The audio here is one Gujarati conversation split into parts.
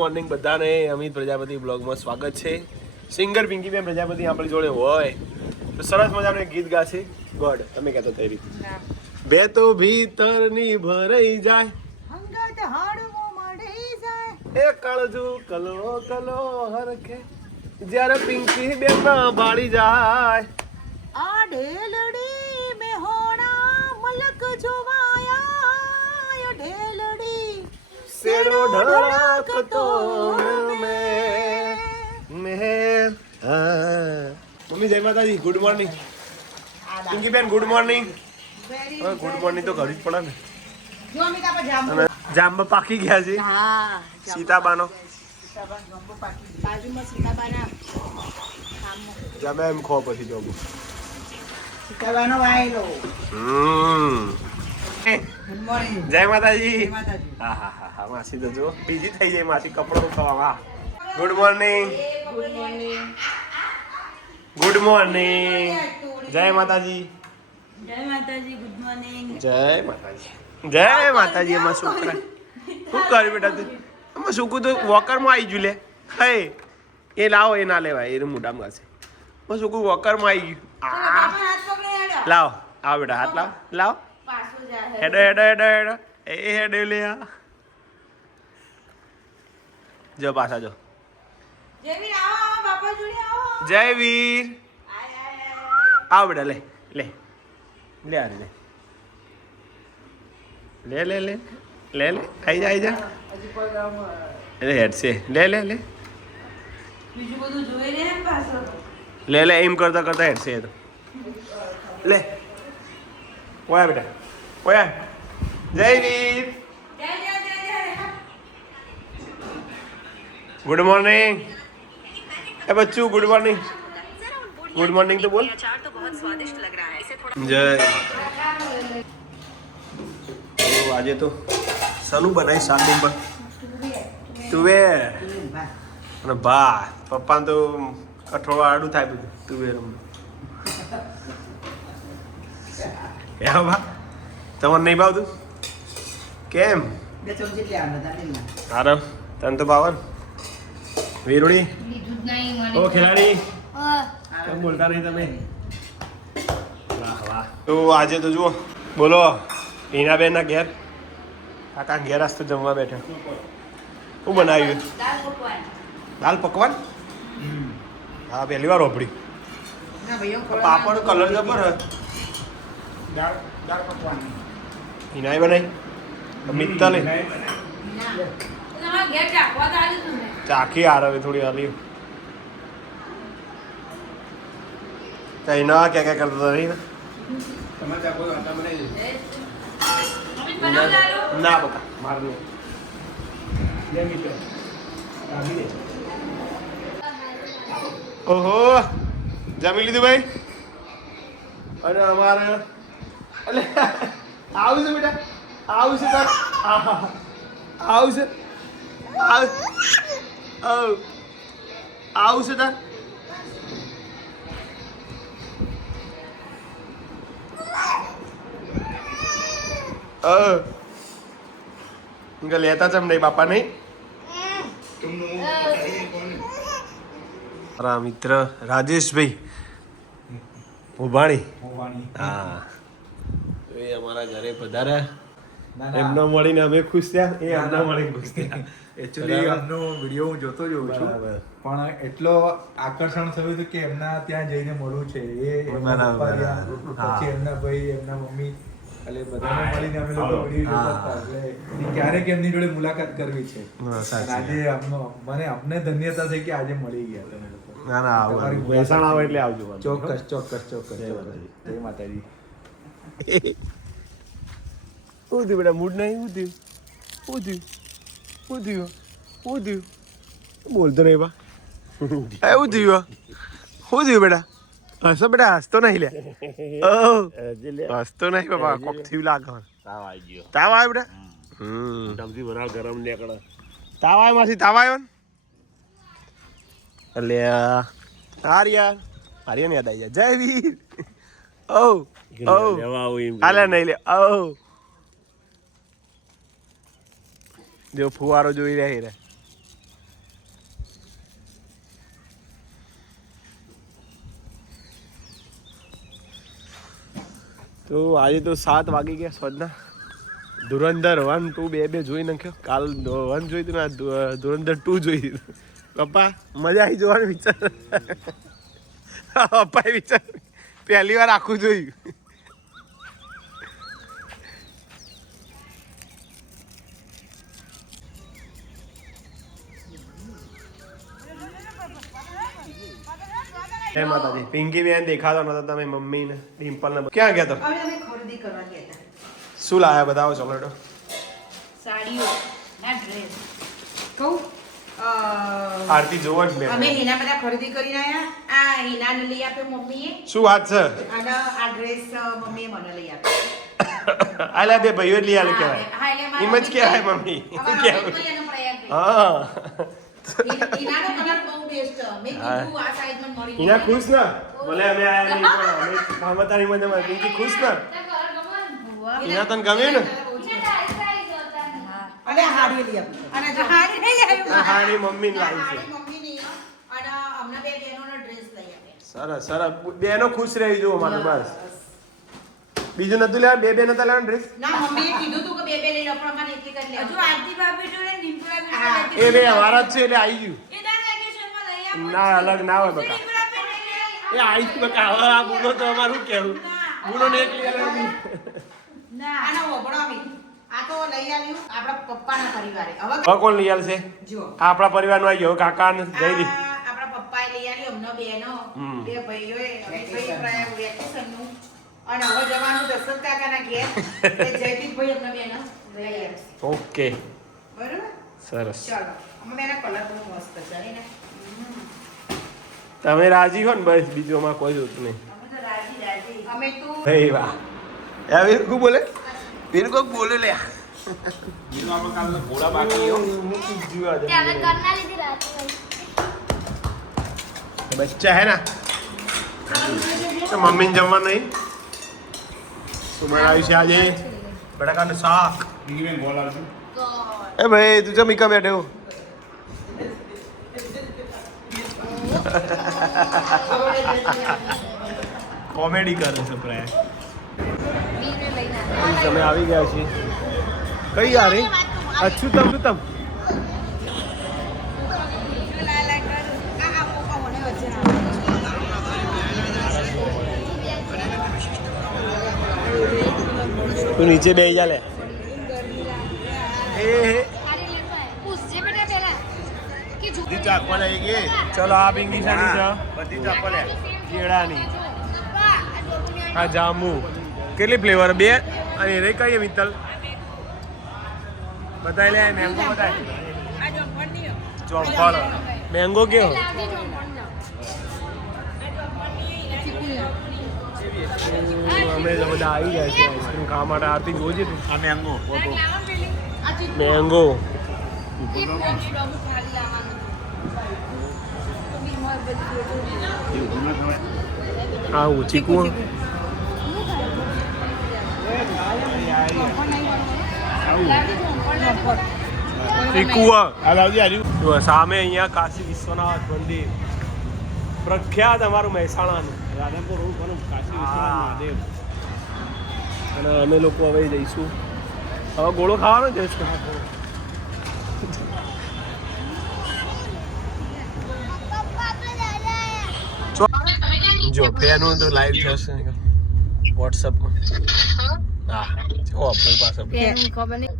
મોર્નિંગ બધાને અમિત પ્રજાપતિ બ્લોગમાં સ્વાગત છે. સિંગર પિંકીબેન પ્રજાપતિ આપણી જોડે હોય તો સરસ મજાનું એક ગીત ગાશે. ગોડ તમે કહેતો તેરી બે તો ભીતરની ભરાઈ જાય હંગાત હાડમો મળી જાય એ કળજુ કલો કલો હરખે જ્યારે પિંકી બેન ના બાળી જાય આ ઢેલડી મે હોણા મલક જોવાયા ઢેલડી સેડો ઢળકતો મેં મમ્મી જય માતાજી. ગુડ મોર્નિંગ પિંકી બેન. Good morning. ગુડ મોર્નિંગ તો ઘડી જ પડે ને. જો અમિતા પર જાંબુ અને જાંબુ પાકી ગયા છે. હા સીતાબાનો સીતાબાન જાંબુ પાકી બાજુમાં સીતાબાના જમે એમ ખો પછી જોબુ સીતાબાનો વાયલો. Good morning. જય માતાજી. જય માતાજી. હા હા હા હા માસી તો જો બીજી થઈ જાય માસી કપડો ઉઠાવવા. Good morning. Good morning. Good morning. જય માતાજી. જય માતાજી. Good morning. જય માતાજી. જય માતાજી. એમાં છોકરા શું કર્યું બેટા તું? એમાં છોકરું તો વોકરમાં આવી ગયું લે. હે એ લાવો એ ના લેવાય એ મોઢામાં ગાશે. એમાં છોકરું વોકરમાં આવી ગયું. હાથ પકડી હેડો. લાવ આવ બેટા હાથ લાવ લાવ. પાછો જા હેડો હેડો હેડો હેડો એ હેડો લે આ જો પાછા જો. જેવી આવો બાપા જોડે આવો. જય વીર. આય આય આવ બેટા લે લે લે આ લે લે લે લે લે લે આઈ જા આઈ જા. હજી પગામાં એટલે હેડ છે લે લે લે બીજું બધું જોઈ લે ને પાછો. લે લે એમ કરતા કરતા હેડ છે એ તો લે ઓયા બેટા ઓયા. જય વીર. જય જય જય જય. Good morning. એ બચ્ચू गुड मॉर्निंग. गुड मॉर्निंग तो बोल. अचार तो बहुत स्वादिष्ट लग रहा है इसे थोड़ा જય આજે તો સનું બનાવી શાક પર તુવેર અને ભાત. પપ્પા તો કઠોળ આડું થાય બધું તુવેર. એ બા તમને નહીં ભાવતું કેમ? બે ચમચી લે આ બધા. હારો તને તો ભાવે ને. વીરુડી ઓ ખેલાડી કેમ બોલતા નહીં તમે? વાહ વાહ. તો આજે તો જુઓ બોલો હિનાબેન ના ઘેર કાકા ઘેર આજ તો જમવા બેઠા. શું બનાવ્યું? દાળ પકવાન. દાલ પકવાન. હા પહેલી વાર ઓપડી. ના ભઈઓ પાપડ કલર જબર હે. દાળ દાળ પકવાન. હિનાઈ બનાવી મિત્તલે ના તમારા ઘેર ચાખવા તો આવ્યું તું ને. ચાખી હાર હવે થોડી હાલી કઈ ના ક્યાં ક્યાં કરતા નહીં અમિત બનાવ દારૂ. ના બકા માર નહીં. ઓહો જમી લીધું ભાઈ? અને અમારે એટલે આવું છે બેટા આવું છે તાર આવું છે આવું છે તાર. લેતા ચમ નહીં બાપા નહીં. મારા મિત્ર રાજેશભાઈ ઉભાણી. હા એ અમારા ઘરે પધાર્યા. એમનો મળીને અમે ખુશ થયા એ અમને મળીને ખુશ થયા. એકચ્યુઅલી એમનો વિડીયો હું જોતો જ હોઉં છું બરાબર. પણ એટલો આકર્ષણ થયું હતું કે એમના ત્યાં જઈને મળવું છે એ એમના બરાબર. પપ્પા રહ્યા, હા. પછી એમના ભાઈ એમના મમ્મી એટલે બધાને મળીને અમે લોકો વિડીયો જોતા હતા. એટલે ક્યારેક એમની જોડે મુલાકાત કરવી છે. હા, સાચી અને આજે અમને ધન્યતા થઈ કે આજે મળી ગયા તમે લોકો. ના ના તમારી આવવાનું. મુલાકાત મહેસાણા આવો એટલે આવજો. ચોક્કસ ચોક્કસ ચોક્કસ જય ચોક્કસ. માતાજી. જય માતાજી. શું થયું બેટા? મૂડ નહીં? શું થયું? શું થયું? શું થયું? શું થયું? બોલતો નહીં બા. એવું થયું? શું થયું બેટા? હસો બેટા હસતો નહીં લે. હસતો નહીં બાપા કોક થયું લાગે. તાવ આવી ગયો. તાવ આવ્યો બેટા? મોઢામાંથી વરાળ ગરમ નીકળે. તાવ આવ્યો માસી? તાવ આવ્યો ને? અલ્યા આર્યા આર્યા યાદ આવી જાય. જય વીર. ઓ લેવા આવું એમ આલે નહીં લે. ઓ જો ફુવારો જોઈ રહ્યા રે. તો આજે તો 7 વાગી ગયા સોદના. ધુરંધર 1, 2 બે જોઈ નાખ્યો. કાલ 1 જોઈ તું, ધુરંધર 2 જોઈ. પપ્પા મજા આવી જોવાનું વિચાર. પપ્પાએ વિચાર પહેલી વાર આખું જોયું. જય માતાજી. પિંકી બેન દેખાતો નતો, તમે મમ્મી ને ડિમ્પલ ને ક્યાં ગયા તો? હવે અમે ખરીદી કરવા ગયા હતા. શું લાયા બતાવો ચોકલેટો. સાડીઓ ના ડ્રેસ કહું આરતી જોવો જ મેં. અમે હિના બધા ખરીદી કરીને આયા. આ હિનાને લઈ આપ્યો મમ્મીએ. શું વાત છે? અને આ ડ્રેસ મમ્મીએ મને લઈ આપ્યો. આલા બે ભાઈઓ જ લઈ આલે કહેવાય. હા, એટલે મારા એમ જ કહેવાય મમ્મી. અમારા કહેવાય. મમ્મી એનો પ્રયાગ કર્યો. હા હિનાનો કલર બહુ બેસ્ટ. મેં કીધું આ સાઈઝમાં મળી ગયું. હિના ખુશ ના? ભલે અમે આયા નહીં પણ અમે કામતાની મજામાં. પિંકી ખુશ ના? હિના તને ગમે ને? અને હાડી લઈ આપી. અને જો હાડી નહીં લાવ્યો. આ હાડી મમ્મી ને લાવી છે. હાડી મમ્મીની અને અમને બે બહેનોનો ડ્રેસ લઈ આપ્યા. સરસ સરસ. બેનો ખુશ રહી જો અમારે બસ. બીજું નતું લેવા? બે નતા લેવા ડ્રેસ? ના મમ્મીએ કીધું તું કે બે બે લઈ લો પણ મને એક એક જ લેવા. હજુ આરતી ભાભી જોડે ડિમ્પલા એ બે અમારા જ છે એટલે આવી ગયું. એ દર વેકેશનમાં લઈ આપો. ના અલગ ના હોય બકા. એ આવી જ બકા. હવે આ ગુનો તો અમારું કેવું. ગુનો ને એક લઈ આલે. ના આનો ઓબળો મી. આ તો લઈ આવ્યું આપણા પપ્પાના પરિવારે. હવે હવે કોણ લઈ આલશે? જો આ આપણા પરિવારનો આવી ગયો. કાકા ને જયદીપ. આપણા પપ્પાએ લઈ આવ્યું અમને બેનો બે ભાઈઓએ અમે ભાઈ પ્રયાગ વેકેશનનું અને હવે જવાનું દશરથ કાકાના ઘેર એ જયદીપભાઈ અમને બેનો લઈ આવશે. ઓકે બરોબર સરસ. ચલો અમે બેના કલર બહુ મસ્ત છે ને. તમે રાજી હો ને બસ, બીજું અમારે કોઈ જોતું નહીં. અમે તો રાજી રાજી અમે તો હે વાહ. એ વીર કો બોલે? વીર કો બોલે લે. બીજું આપણે કાલે ઘોડા બાકી હો. બચ્ચા હે ના તો મમ્મી ને જમવા નહીં. શું બનાવ્યું છે આજે? બટાકાનું શાક. બીજી બોલ આવજો. એ ભાઈ તું જમી કા બેઠો? કોમેડી કરે છે પ્રાય. તમે આવી ગયા છીએ કઈ યાર? અચ્યુતમ તમ તું નીચે બેસી જા લે. બધી ચાકવા લઈ ગઈ. ચલો આ પિંકી શાની છે? બધી ચાકવા લે. કેળાની. આ જાંબુ. કેટલી ફ્લેવર? 2. અને રે કઈ મિત્તલ બતાવી લે. મેંગો બતાય. ચોંપડ. મેંગો કેવો? અમે તો બધા આવી ગયા છે આઈસ્ક્રીમ ખાવા માટે. આરતી જોજે તું. આ મેંગો મેંગો. આવું ચીકુ. ચીકુ સામે અહીંયા કાશી વિશ્વનાથ મંદિર પ્રખ્યાત અમારું મહેસાણાનું. રાધનપુર રોડ પર કાશી વિશ્વનાથ મહાદેવ. અને અમે લોકો હવે જઈશું. હવે ગોળો ખાવાનો છે. જો ફેનું તો લાઈવ થશે વોટ્સઅપમાં. હા જો આપણી પાસે ખબર નહીં.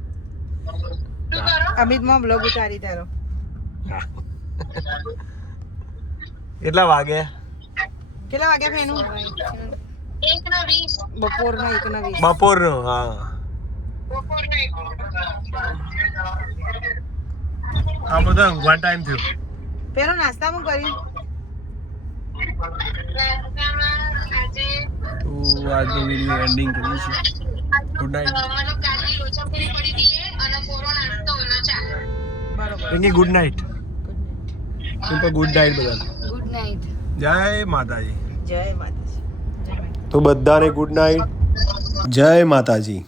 અમિતમાં બ્લોગ ઉતારી તારો. કેટલા વાગે? કેટલા વાગ્યા ફેનું? 1:20 બપોરના 1:20 બપોરનો. હા આ બધા ઊંઘવા ટાઈમ થયો. પેલો નાસ્તામાં કર્યું તો આજનો વિડીયો એન્ડિંગ કરીએ છીએ. Good night. એની ગુડ નાઇટ. ગુડ નાઇટ બધા. Good night. જય માતાજી. જય માતાજી. તો બધાને ગુડ નાઇટ. જય માતાજી.